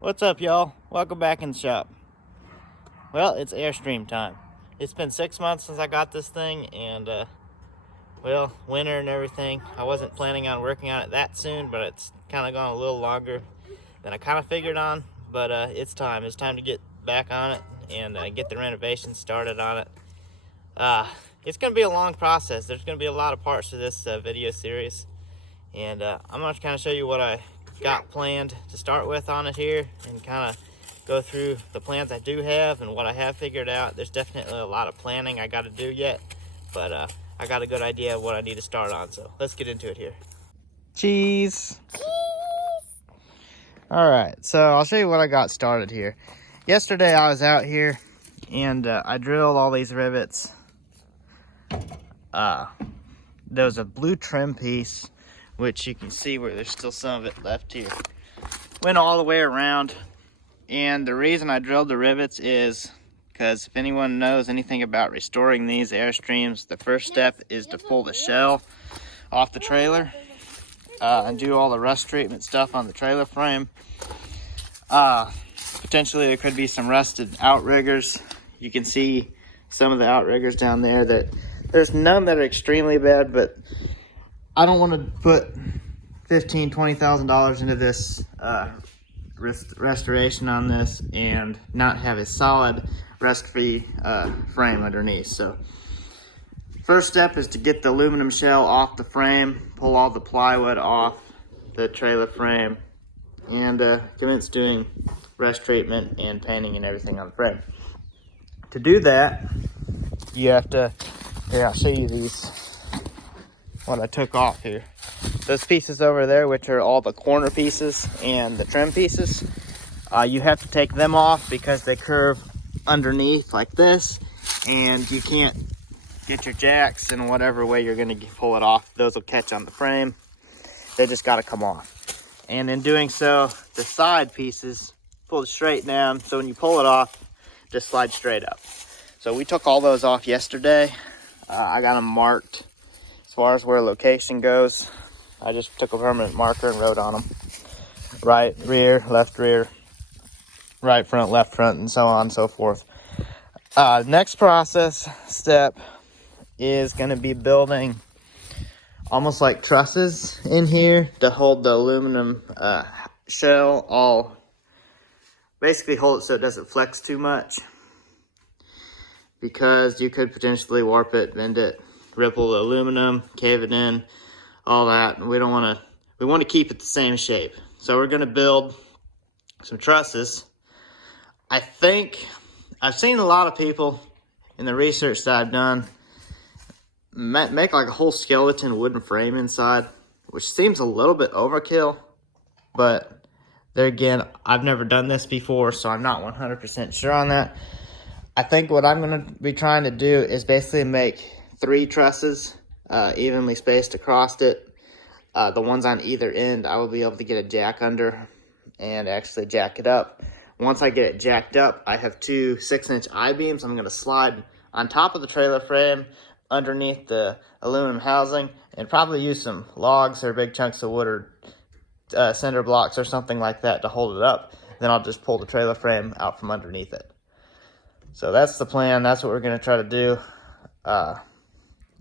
What's up, y'all? Welcome back in the shop. Well, it's Airstream time. It's been 6 months since I got this thing, and well, winter and everything. I wasn't planning on working on it that soon, but it's kind of gone a little longer than I kind of figured on. But it's time. It's time to get back on it and get the renovations started on it. It's going to be a long process. There's going to be a lot of parts to this video series, and I'm going to kind of show you what I got planned to start with on it here, and kind of go through the plans I do have and what I have figured out. There's definitely a lot of planning I got to do yet, but I got a good idea of what I need to start on, so let's get into it here. Cheese. All right, so I'll show you what I got started here. Yesterday I was out here and I drilled all these rivets. There was a blue trim piece, which you can see where there's still some of it left here. Went all the way around, and the reason I drilled the rivets is because if anyone knows anything about restoring these Airstreams, the first step is to pull the shell off the trailer and do all the rust treatment stuff on the trailer frame. Potentially there could be some rusted outriggers. You can see some of the outriggers down there. That there's none that are extremely bad, but I don't want to put $15,000-$20,000 into this restoration on this and not have a solid rust-free frame underneath. So first step is to get the aluminum shell off the frame, pull all the plywood off the trailer frame, and commence doing rust treatment and painting and everything on the frame. To do that, you have to, here, I'll show you these, what I took off here. Those pieces over there, which are all the corner pieces and the trim pieces, you have to take them off because they curve underneath like this, and you can't get your jacks in whatever way you're going to pull it off. Those will catch on the frame. They just got to come off. And in doing so, the side pieces pull straight down, so when you pull it off, just slide straight up. So we took all those off yesterday. I got them marked as far as where location goes. I just took a permanent marker and wrote on them. Right rear, right front, left front, and so on and so forth. Next process step is going to be building almost like trusses in here to hold the aluminum shell, all basically hold it so it doesn't flex too much, because you could potentially warp it, bend it, ripple the aluminum, cave it in, all that. And we want to keep it the same shape. So we're going to build some trusses. I think I've seen a lot of people in the research that I've done make like a whole skeleton wooden frame inside, which seems a little bit overkill, but there again, I've never done this before, so I'm not 100% sure on that. I think what I'm going to be trying to do is basically make 3 trusses evenly spaced across it. The ones on either end, I will be able to get a jack under and actually jack it up. Once I get it jacked up, I have 2 6-inch I-beams I'm going to slide on top of the trailer frame underneath the aluminum housing, and probably use some logs or big chunks of wood or cinder blocks or something like that to hold it up. Then I'll just pull the trailer frame out from underneath it. So that's the plan. That's what we're going to try to do.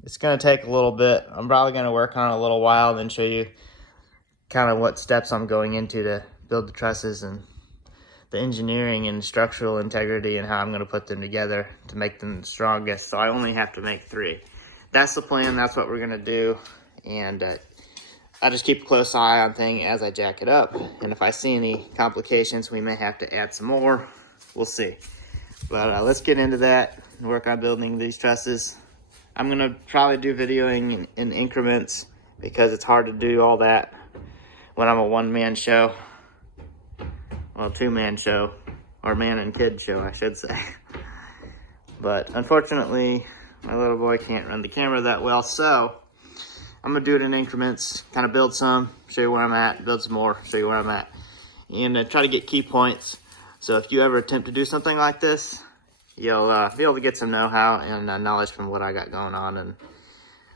It's going to take a little bit. I'm probably going to work on it a little while, then show you kind of what steps I'm going into to build the trusses and the engineering and structural integrity and how I'm going to put them together to make them the strongest. So I only have to make 3. That's the plan. That's what we're going to do. And I just keep a close eye on things as I jack it up. And if I see any complications, we may have to add some more. We'll see. But let's get into that and work on building these trusses. I'm going to probably do videoing in increments because it's hard to do all that when I'm a one-man show. Well, 2-man show, or man and kid show, I should say. But unfortunately, my little boy can't run the camera that well, so I'm going to do it in increments, kind of build some, show you where I'm at, build some more, show you where I'm at, and try to get key points. So if you ever attempt to do something like this, you'll be able to get some know-how and knowledge from what I got going on, and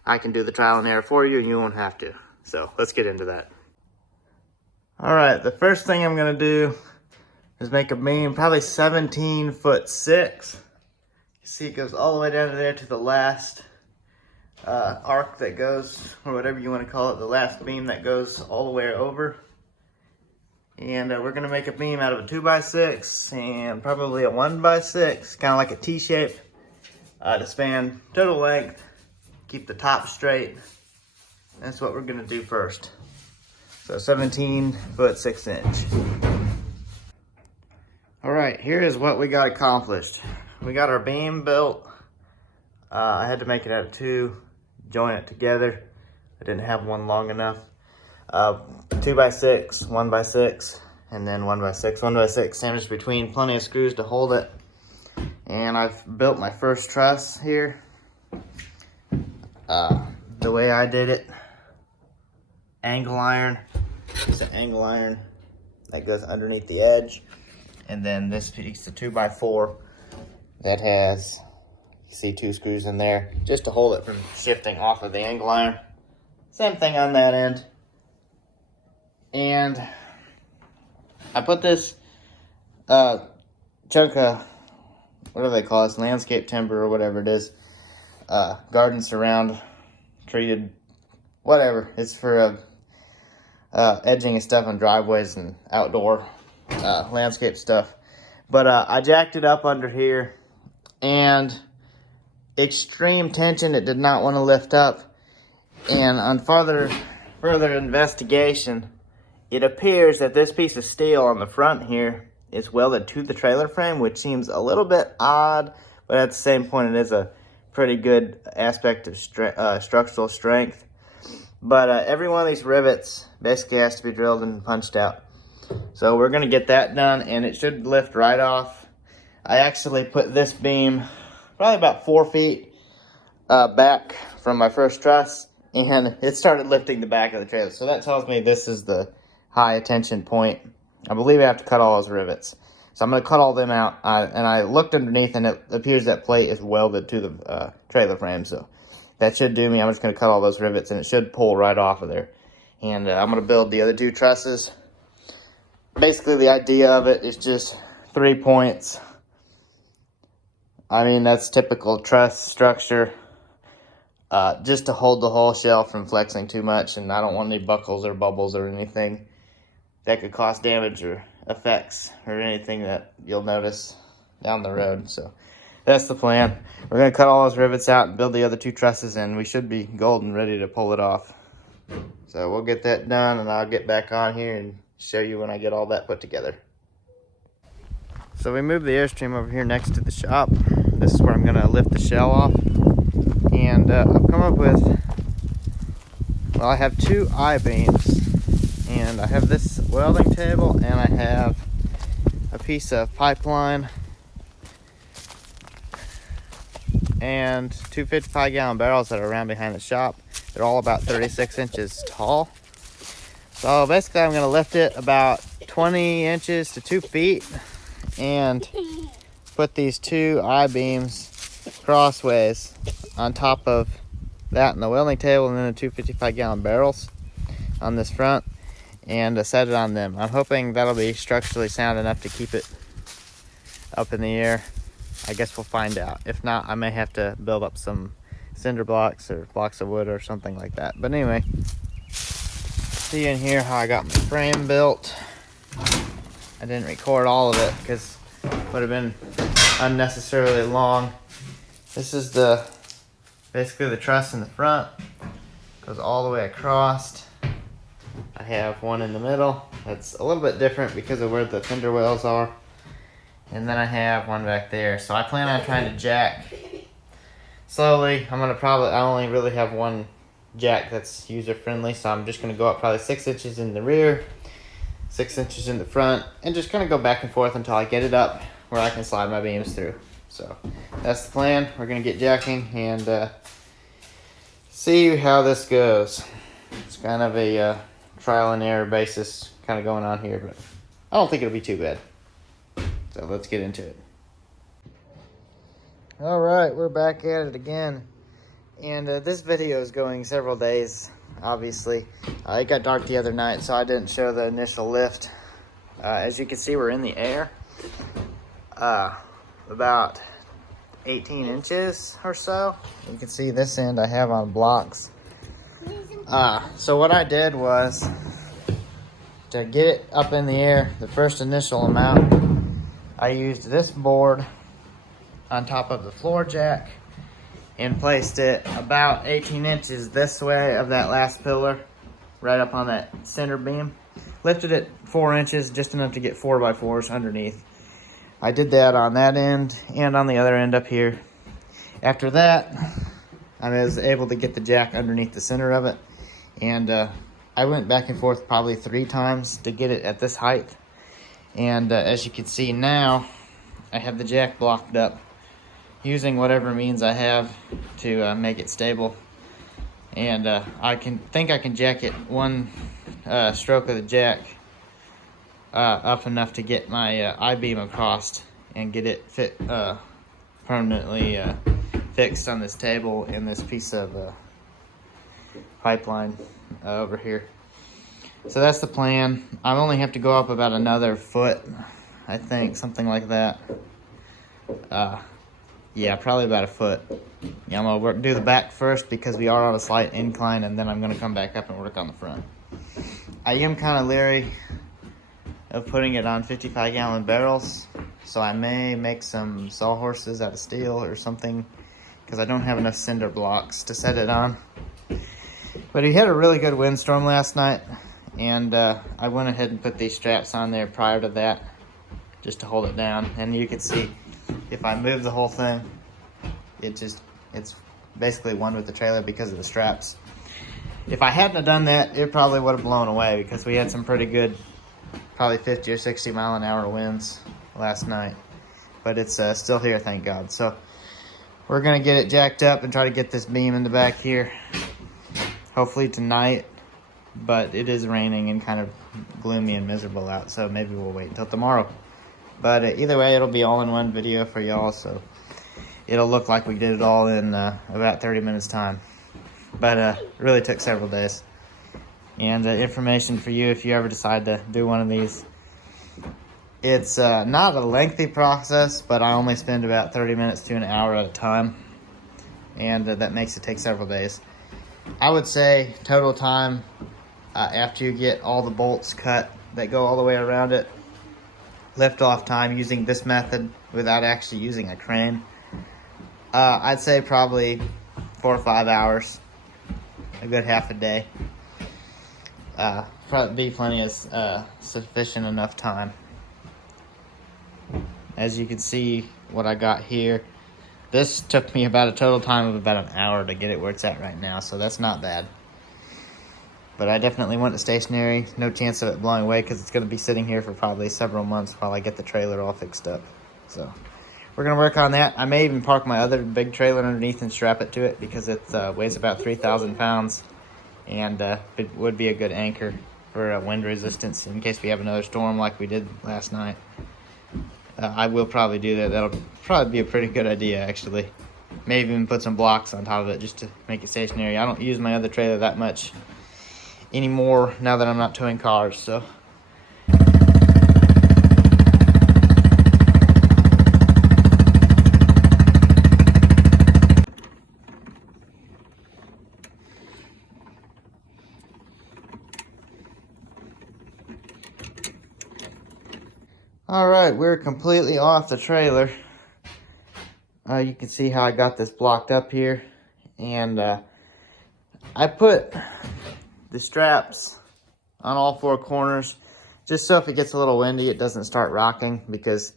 I can do the trial and error for you, and you won't have to. So let's get into that. All right, the first thing I'm going to do is make a beam probably 17'6". You see it goes all the way down to there to the last arc that goes, or whatever you want to call it, the last beam that goes all the way over. And we're gonna make a beam out of a 2x6 and probably a 1x6, kind of like a T-shape, to span total length, keep the top straight. That's what we're gonna do first. So 17'6". All right, here is what we got accomplished. We got our beam built. I had to make it out of two, join it together. I didn't have one long enough. 2x6, 1x6, and then 1x6. 1x6 sandwiched between, plenty of screws to hold it. And I've built my first truss here. The way I did it, angle iron. It's an angle iron that goes underneath the edge. And then this piece of 2x4 that has, you see 2 screws in there, just to hold it from shifting off of the angle iron. Same thing on that end. And I put this chunk of, what do they call this, landscape timber or whatever it is, garden surround, treated, whatever. It's for edging and stuff on driveways and outdoor landscape stuff. But I jacked it up under here, and extreme tension, it did not want to lift up. And on further investigation, it appears that this piece of steel on the front here is welded to the trailer frame, which seems a little bit odd, but at the same point, it is a pretty good aspect of structural strength. But every one of these rivets basically has to be drilled and punched out. So we're gonna get that done, and it should lift right off. I actually put this beam probably about 4 feet back from my first truss, and it started lifting the back of the trailer. So that tells me this is the high tension point. I believe I have to cut all those rivets. So I'm gonna cut all them out. And I looked underneath, and it appears that plate is welded to the trailer frame. So that should do me. I'm just gonna cut all those rivets, and it should pull right off of there. And I'm gonna build the other 2 trusses. Basically, the idea of it is just 3 points. I mean, that's typical truss structure. Just to hold the whole shelf from flexing too much, and I don't want any buckles or bubbles or anything that could cause damage or effects or anything that you'll notice down the road. So that's the plan. We're gonna cut all those rivets out and build the other 2 trusses, and we should be golden ready to pull it off. So we'll get that done, and I'll get back on here and show you when I get all that put together. So we moved the Airstream over here next to the shop. This is where I'm gonna lift the shell off. And I've come up with, well, I have 2 I-beams, and I have this welding table, and I have a piece of pipeline and 2 55-gallon barrels that are around behind the shop. They're all about 36 inches tall. So basically I'm gonna lift it about 20 inches to 2 feet and put these 2 I-beams crossways on top of that and the welding table, and then the 2 55-gallon barrels on this front, and set it on them. I'm hoping that'll be structurally sound enough to keep it up in the air. I guess we'll find out. If not, I may have to build up some cinder blocks or blocks of wood or something like that. But anyway, see in here how I got my frame built. I didn't record all of it because it would have been unnecessarily long. This is basically the truss in the front. Goes all the way across. I have one in the middle. That's a little bit different because of where the fender wells are. And then I have one back there. So I plan on trying to jack slowly. I only really have one jack that's user friendly. So I'm just gonna go up probably 6 inches in the rear, 6 inches in the front, and just kind of go back and forth until I get it up where I can slide my beams through. So that's the plan. We're gonna get jacking and see how this goes. It's kind of a trial and error basis kind of going on here, but I don't think it'll be too bad. So let's get into it. All right, we're back at it again. And this video is going several days, obviously. It got dark the other night, so I didn't show the initial lift. As you can see, we're in the air. about 18 inches or so. You can see this end I have on blocks. So what I did was, to get it up in the air, the first initial amount, I used this board on top of the floor jack and placed it about 18 inches this way of that last pillar, right up on that center beam. Lifted it 4 inches, just enough to get 4x4s underneath. I did that on that end and on the other end up here. After that, I was able to get the jack underneath the center of it, and I went back and forth probably 3 times to get it at this height. And as you can see now, I have the jack blocked up using whatever means I have to make it stable. And I think I can jack it one stroke of the jack up enough to get my I-beam across and get it permanently fixed on this table in this piece of pipeline over here. So that's the plan. I only have to go up about another foot, I think, something like that. Yeah, probably about a foot. Yeah, I'm gonna do the back first because we are on a slight incline, and then I'm gonna come back up and work on the front. I am kind of leery of putting it on 55-gallon barrels, so I may make some sawhorses out of steel or something, because I don't have enough cinder blocks to set it on. But we had a really good windstorm last night, and I went ahead and put these straps on there prior to that just to hold it down. And you can see if I move the whole thing, it's basically one with the trailer because of the straps. If I hadn't have done that, it probably would have blown away, because we had some pretty good, probably 50 or 60 mile an hour winds last night. But it's still here, thank God. So we're gonna get it jacked up and try to get this beam in the back here, hopefully tonight. But it is raining and kind of gloomy and miserable out, so maybe we'll wait until tomorrow. But either way, it'll be all in one video for y'all, so it'll look like we did it all in about 30 minutes time. But it really took several days. And information for you if you ever decide to do one of these. It's not a lengthy process, but I only spend about 30 minutes to an hour at a time. And that makes it take several days. I would say total time, after you get all the bolts cut that go all the way around it, lift off time using this method without actually using a crane, I'd say probably 4 or 5 hours, a good half a day. Probably be plenty of sufficient enough time. As you can see what I got here, this took me about a total time of about an hour to get it where it's at right now, so that's not bad. But I definitely want it stationary. No chance of it blowing away, because it's going to be sitting here for probably several months while I get the trailer all fixed up. So we're going to work on that. I may even park my other big trailer underneath and strap it to it, because it weighs about 3,000 pounds. And it would be a good anchor for wind resistance in case we have another storm like we did last night. I will probably do that. That'll probably be a pretty good idea, actually. Maybe even put some blocks on top of it just to make it stationary. I don't use my other trailer that much anymore now that I'm not towing cars, so. All right, we're completely off the trailer. You can see how I got this blocked up here, and I put the straps on all 4 corners just so if it gets a little windy it doesn't start rocking, because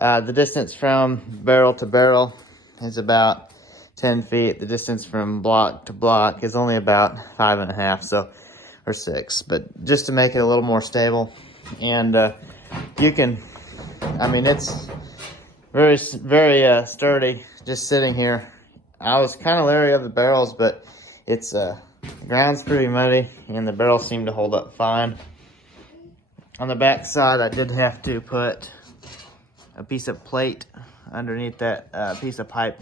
the distance from barrel to barrel is about 10 feet. The distance from block to block is only about 5.5, so, or 6, but just to make it a little more stable. And you can, I mean, it's very sturdy just sitting here. I was kind of leery of the barrels, but it's the ground's pretty muddy and the barrels seem to hold up fine. On the back side, I did have to put a piece of plate underneath that piece of pipe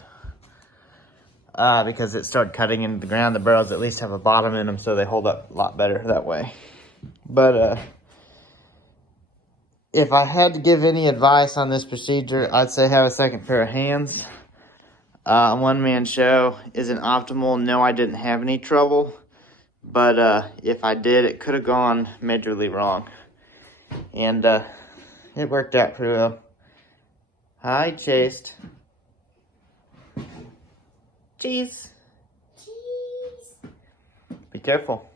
because it started cutting into the ground. The barrels at least have a bottom in them, so they hold up a lot better that way. But if I had to give any advice on this procedure, I'd say have a second pair of hands. A one-man show isn't optimal. No, I didn't have any trouble, but if I did, it could have gone majorly wrong. And it worked out pretty well. Hi, Chase. Cheese. Cheese. Be careful.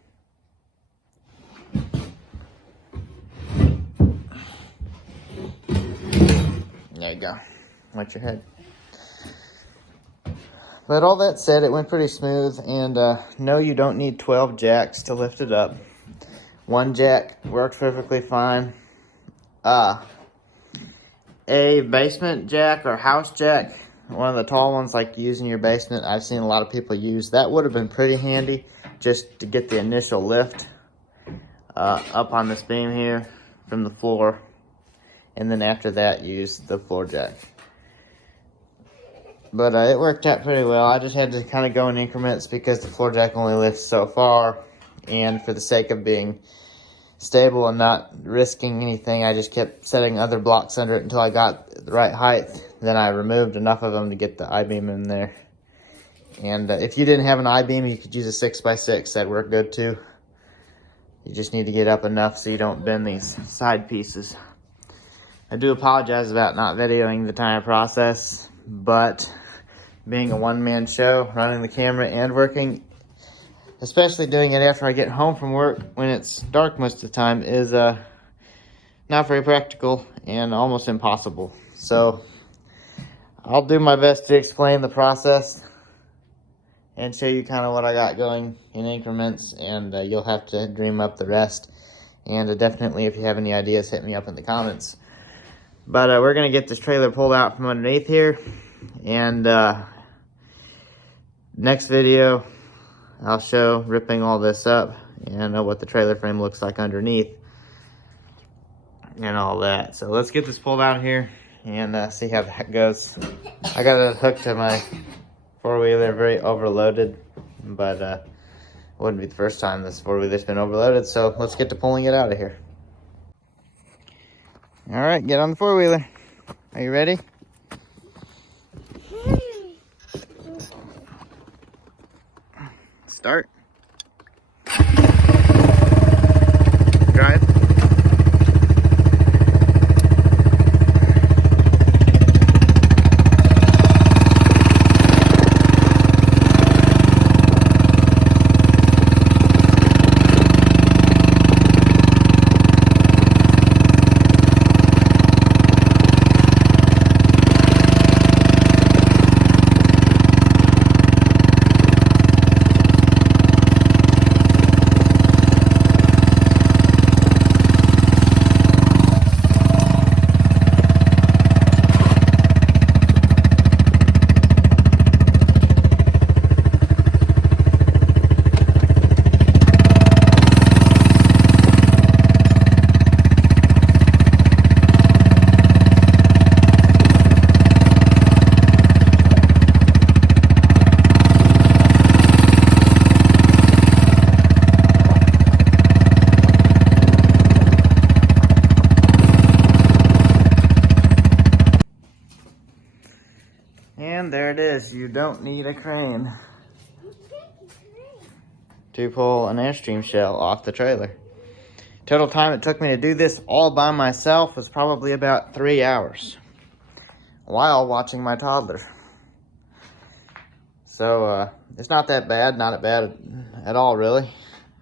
There you go. Watch your head. But all that said, it went pretty smooth, and no, you don't need 12 jacks to lift it up. One jack works perfectly fine. A basement jack or house jack, one of the tall ones like you use in your basement, I've seen a lot of people use. That would have been pretty handy just to get the initial lift up on this beam here from the floor. And then after that, use the floor jack. But it worked out pretty well. I just had to kind of go in increments because the floor jack only lifts so far. And for the sake of being stable and not risking anything, I just kept setting other blocks under it until I got the right height. Then I removed enough of them to get the I-beam in there. And if you didn't have an I-beam, you could use a 6x6. That'd work good too. You just need to get up enough so you don't bend these side pieces. I do apologize about not videoing the entire process, but being a one-man show, running the camera and working, especially doing it after I get home from work when it's dark most of the time, is not very practical and almost impossible. So I'll do my best to explain the process and show you kind of what I got going in increments, and you'll have to dream up the rest. And definitely, if you have any ideas, hit me up in the comments. But we're going to get this trailer pulled out from underneath here. And next video, I'll show ripping all this up and what the trailer frame looks like underneath and all that. So let's get this pulled out here and see how that goes. I got it hooked to my four-wheeler, very overloaded, but it wouldn't be the first time this four-wheeler's been overloaded. So let's get to pulling it out of here. All right, get on the four-wheeler. Are you ready? Start. Drive. And there it is. You don't need a crane to pull an Airstream shell off the trailer. Total time it took me to do this all by myself was probably about 3 hours while watching my toddler. So it's not that bad, not bad at all really.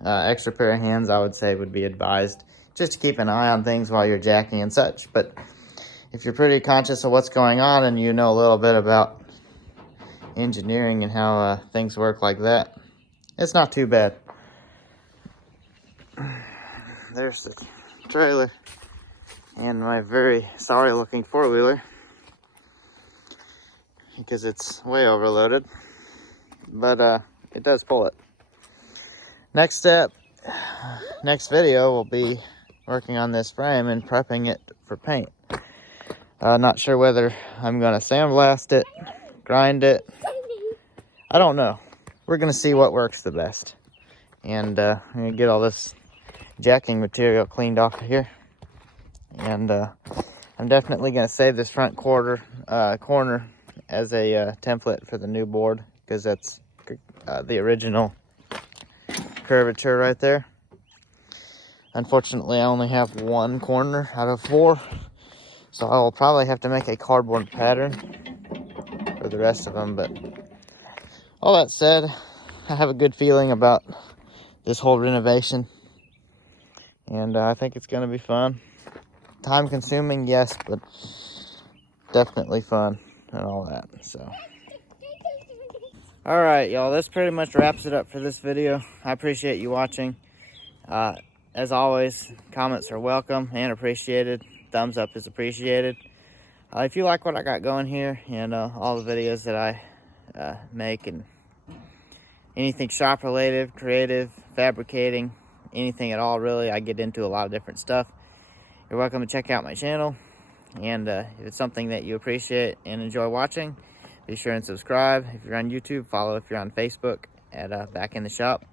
Extra pair of hands I would say would be advised, just to keep an eye on things while you're jacking and such. But if you're pretty conscious of what's going on and you know a little bit about engineering and how things work like that, it's not too bad. There's the trailer and my very sorry looking four-wheeler because it's way overloaded, but it does pull it. Next step, next video will be working on this frame and prepping it for paint. Not sure whether I'm gonna sandblast it, grind it, I don't know. We're gonna see what works the best. And I'm gonna get all this jacking material cleaned off of here And I'm definitely going to save this front corner as a template for the new board, because that's the original curvature right there. Unfortunately, I only have one corner out of 4, so I will probably have to make a cardboard pattern for the rest of them. But all that said, I have a good feeling about this whole renovation, and I think it's going to be fun. Time consuming, yes, but definitely fun and all that. So all right, y'all, this pretty much wraps it up for this video. I appreciate you watching. As always, comments are welcome and appreciated. Thumbs up is appreciated. If you like what I got going here and all the videos that I make, and anything shop related, creative, fabricating, anything at all really, I get into a lot of different stuff. You're welcome to check out my channel, and if it's something that you appreciate and enjoy watching, be sure and subscribe. If you're on YouTube, follow if you're on Facebook at Back in the Shop.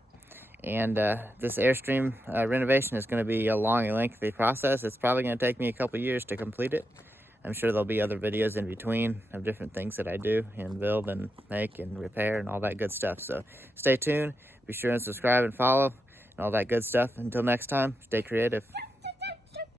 And this Airstream renovation is going to be a long and lengthy process. It's probably going to take me a couple years to complete it. I'm sure there'll be other videos in between of different things that I do and build and make and repair and all that good stuff. So stay tuned. Be sure and subscribe and follow and all that good stuff. Until next time, stay creative.